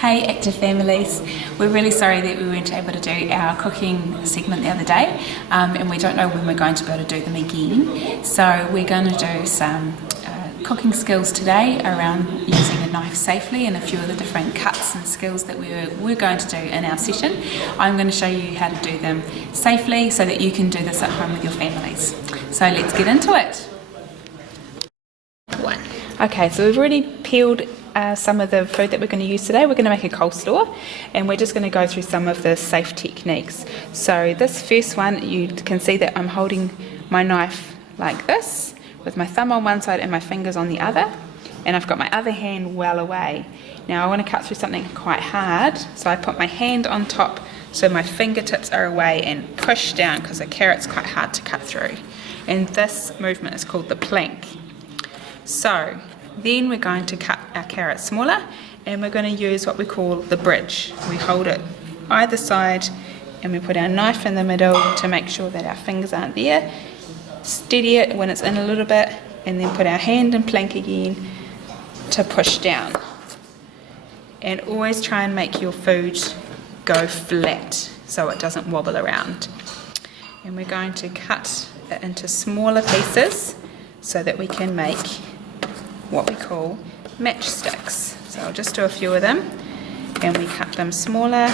Hey active families, we're really sorry that we weren't able to do our cooking segment the other day and we don't know when we're going to be able to do them again. So we're going to do some cooking skills today around using a knife safely and a few of the different cuts and skills that we're going to do in our session. I'm going to show you how to do them safely so that you can do this at home with your families. So let's get into it. Okay, so we've already peeled some of the food that we're going to use today. We're going to make a coleslaw and we're just going to go through some of the safe techniques. So this first one, you can see that I'm holding my knife like this with my thumb on one side and my fingers on the other, and I've got my other hand well away. Now I want to cut through something quite hard, so I put my hand on top so my fingertips are away and push down because a carrot's quite hard to cut through. And this movement is called the plank. So then we're going to cut our carrot smaller and we're going to use what we call the bridge. We hold it either side and we put our knife in the middle to make sure that our fingers aren't there. Steady it when it's in a little bit and then put our hand in plank again to push down. And always try and make your food go flat so it doesn't wobble around. And we're going to cut it into smaller pieces so that we can make what we call matchsticks. So I'll just do a few of them and we cut them smaller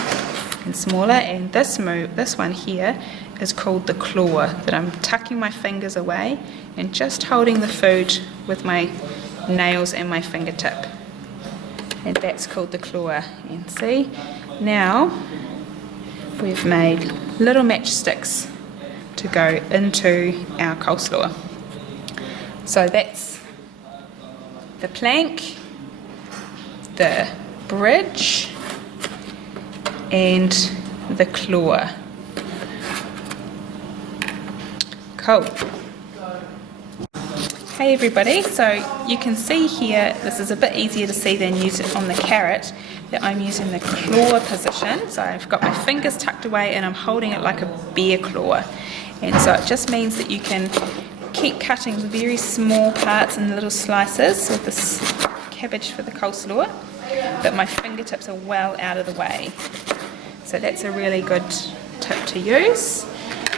and smaller, and this one here is called the claw, that I'm tucking my fingers away and just holding the food with my nails and my fingertip, and that's called the claw. And see, now we've made little matchsticks to go into our coleslaw. So that's the plank, the bridge, and the claw. Cool. Hey everybody, so you can see here, this is a bit easier to see than use it on the carrot, that I'm using the claw position. So I've got my fingers tucked away and I'm holding it like a bear claw. And so it just means that you can keep cutting very small parts in little slices with this cabbage for the coleslaw, but my fingertips are well out of the way. So that's a really good tip to use,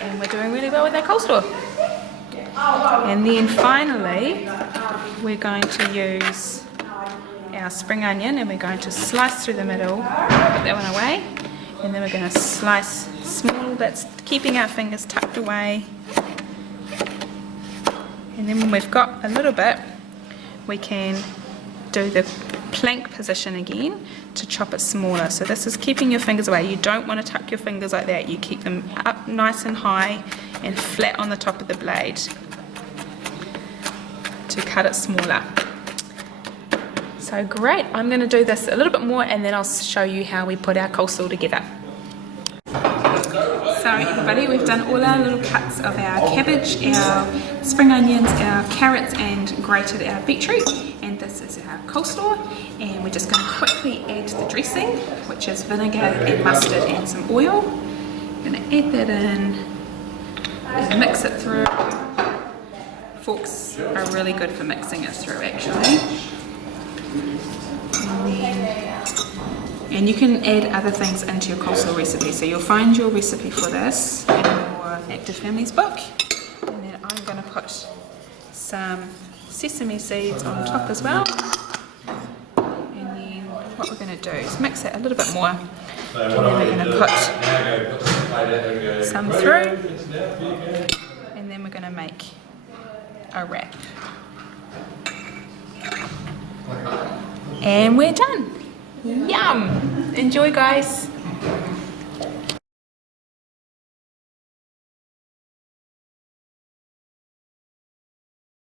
and we're doing really well with our coleslaw. And then finally we're going to use our spring onion and we're going to slice through the middle, put that one away, and then we're going to slice small bits, keeping our fingers tucked away. And then when we've got a little bit, we can do the plank position again to chop it smaller. So this is keeping your fingers away. You don't want to tuck your fingers like that. You keep them up nice and high and flat on the top of the blade to cut it smaller. So great, I'm going to do this a little bit more and then I'll show you how we put our coleslaw together. So everybody, we've done all our little cuts of our cabbage, our spring onions, our carrots, and grated our beetroot, and this is our coleslaw. And we're just going to quickly add the dressing, which is vinegar and mustard and some oil. I'm going to add that in and mix it through. Forks are really good for mixing it through actually. And you can add other things into your coleslaw recipe. So you'll find your recipe for this in your Active Families book. And then I'm going to put some sesame seeds on top as well. And then what we're going to do is mix it a little bit more. And then we're going to put some through. And then we're going to make a wrap. And we're done. Yum! Enjoy, guys.